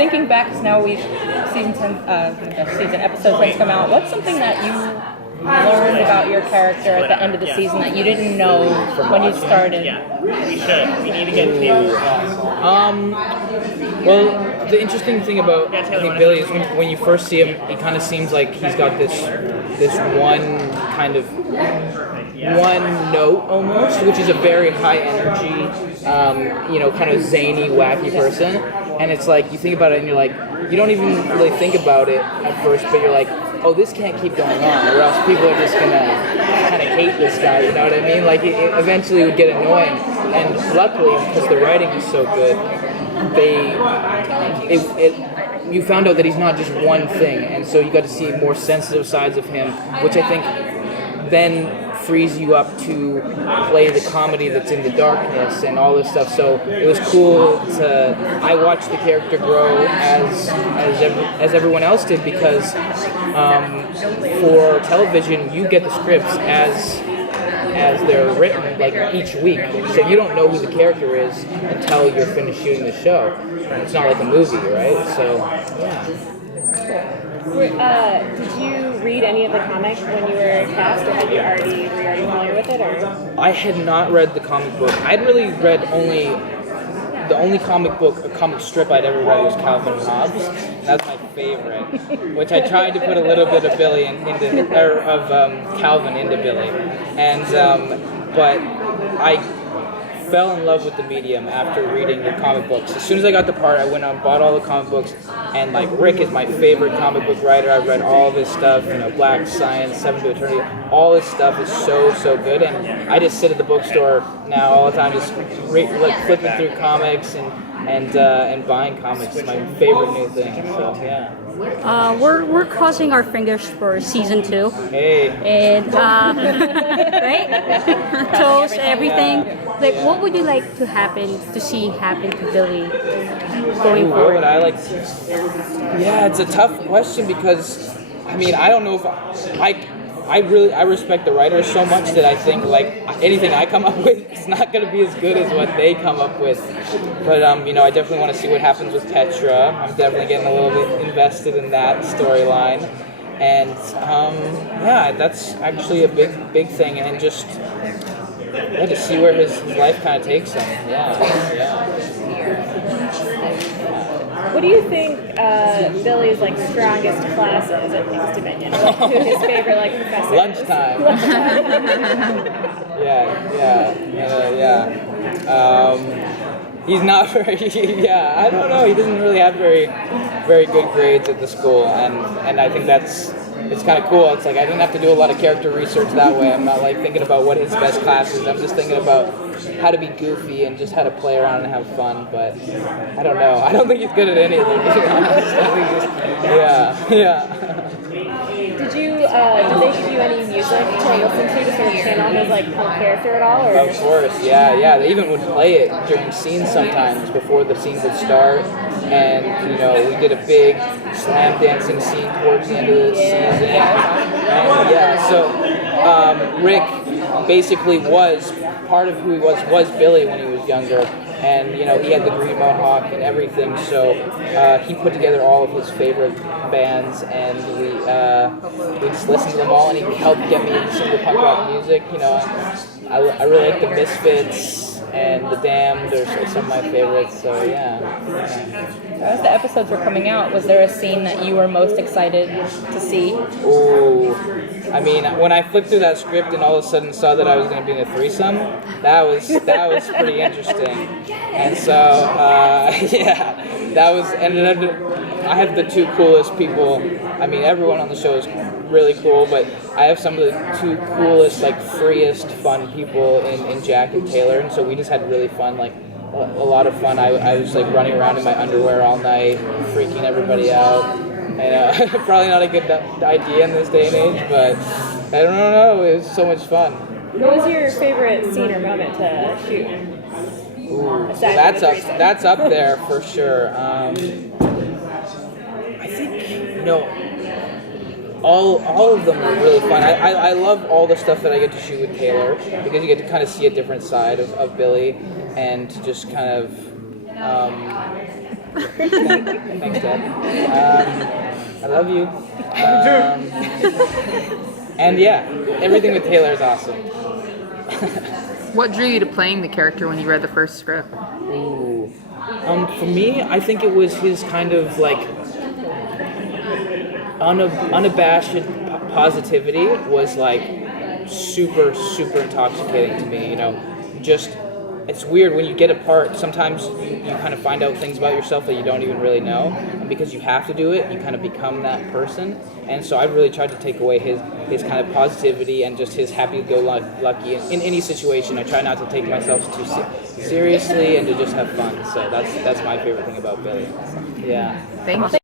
thinking back, 'cause now season episode 10's come out. What's something that you learned about your character at the end of the season that you didn't know when you started? Yeah, we should. We need to get Taylor. Well, the interesting thing about I think Billy is when you first see him, he kind of seems like he's got this one kind of one note almost, which is a very high energy, kind of zany, wacky person. And it's like you think about it and you're like, you don't even really think about it at first, but you're like, oh, this can't keep going on, or else people are just gonna kind of hate this guy. You know what I mean? Like it eventually would get annoying. And luckily, because the writing is so good, you found out that he's not just one thing, and so you got to see more sensitive sides of him, which I think then frees you up to play the comedy that's in the darkness and all this stuff. So it was cool I watched the character grow as everyone else did, because for television you get the scripts as they're written, like each week, so you don't know who the character is until you're finished shooting the show. It's not like a movie, right? So yeah. Did you read any of the comics when you were cast, or were you already familiar with it? Or I had not read the comic book. I'd really read the only comic strip I'd ever read was Calvin and Hobbes. That's my favorite, which I tried to put a little bit of Calvin into Billy, and but I fell in love with the medium after reading the comic books. As soon as I got the part, I went out and bought all the comic books, and like Rick is my favorite comic book writer. I've read all of his stuff, Black Science, Seven to Eternity. All this stuff is so good, and I just sit at the bookstore now all the time, just flipping through comics and buying comics. It's my favorite new thing. So yeah. We're crossing our fingers for season 2. Hey. And right? Toast, everything. Like, what would you like to see happen to Billy going forward? What would I like to? Yeah, it's a tough question, because I don't know if I respect the writers so much that I think like anything I come up with is not going to be as good as what they come up with. But I definitely want to see what happens with Tetra. I'm definitely getting a little bit invested in that storyline, and that's actually a big thing, and just to see where his life kind of takes him. Yeah. What do you think Billy's strongest class is at King's Dominion? Who's his favorite professor? Lunchtime. He's not very. I don't know. He doesn't really have very good grades at the school, and I think it's kind of cool. It's like I didn't have to do a lot of character research that way. I'm not thinking about what his best class is. I'm just thinking about how to be goofy and just how to play around and have fun. But I don't know. I don't think he's good at anything, to be honest. I think yeah. Did they give you any music to listen to sort of channel his punk character at all? Or? Of course, yeah. They even would play it during scenes sometimes before the scenes would start. And we did a big slam dancing scene towards the end of the season. And so Rick basically was part of who he was Billy when he was younger. And he had the green mohawk and everything, so he put together all of his favorite bands, and we just listened to them all, and he helped get me into some of the punk rock music. I really like the Misfits and the Damned are some of my favorites. So yeah. As the episodes were coming out, was there a scene that you were most excited to see? Ooh. When I flipped through that script and all of a sudden saw that I was going to be in a threesome, that was pretty interesting. And so, that was, and I have the two coolest people. Everyone on the show is really cool, but I have some of the two coolest, freest, fun people in Jack and Taylor, and so we just had really fun, a lot of fun. I was running around in my underwear all night, freaking everybody out. And probably not a good idea in this day and age, but I don't know. It was so much fun. What was your favorite scene or moment to shoot? Ooh, that's up there for sure. I think all of them are really fun. I love all the stuff that I get to shoot with Taylor, because you get to kind of see a different side of Billy, and to just kind of Thanks, Dad. I love you. And yeah, everything with Taylor is awesome. What drew you to playing the character when you read the first script? Ooh. For me, I think it was his kind of like unabashed positivity was like super intoxicating to me. You know, just it's weird when you get a part. Sometimes you kind of find out things about yourself that you don't even really know, and because you have to do it, you kind of become that person. And so I really tried to take away his kind of positivity and just his happy-go-lucky in any situation. I try not to take myself too seriously and to just have fun. So that's my favorite thing about Billy. Yeah. Thank you.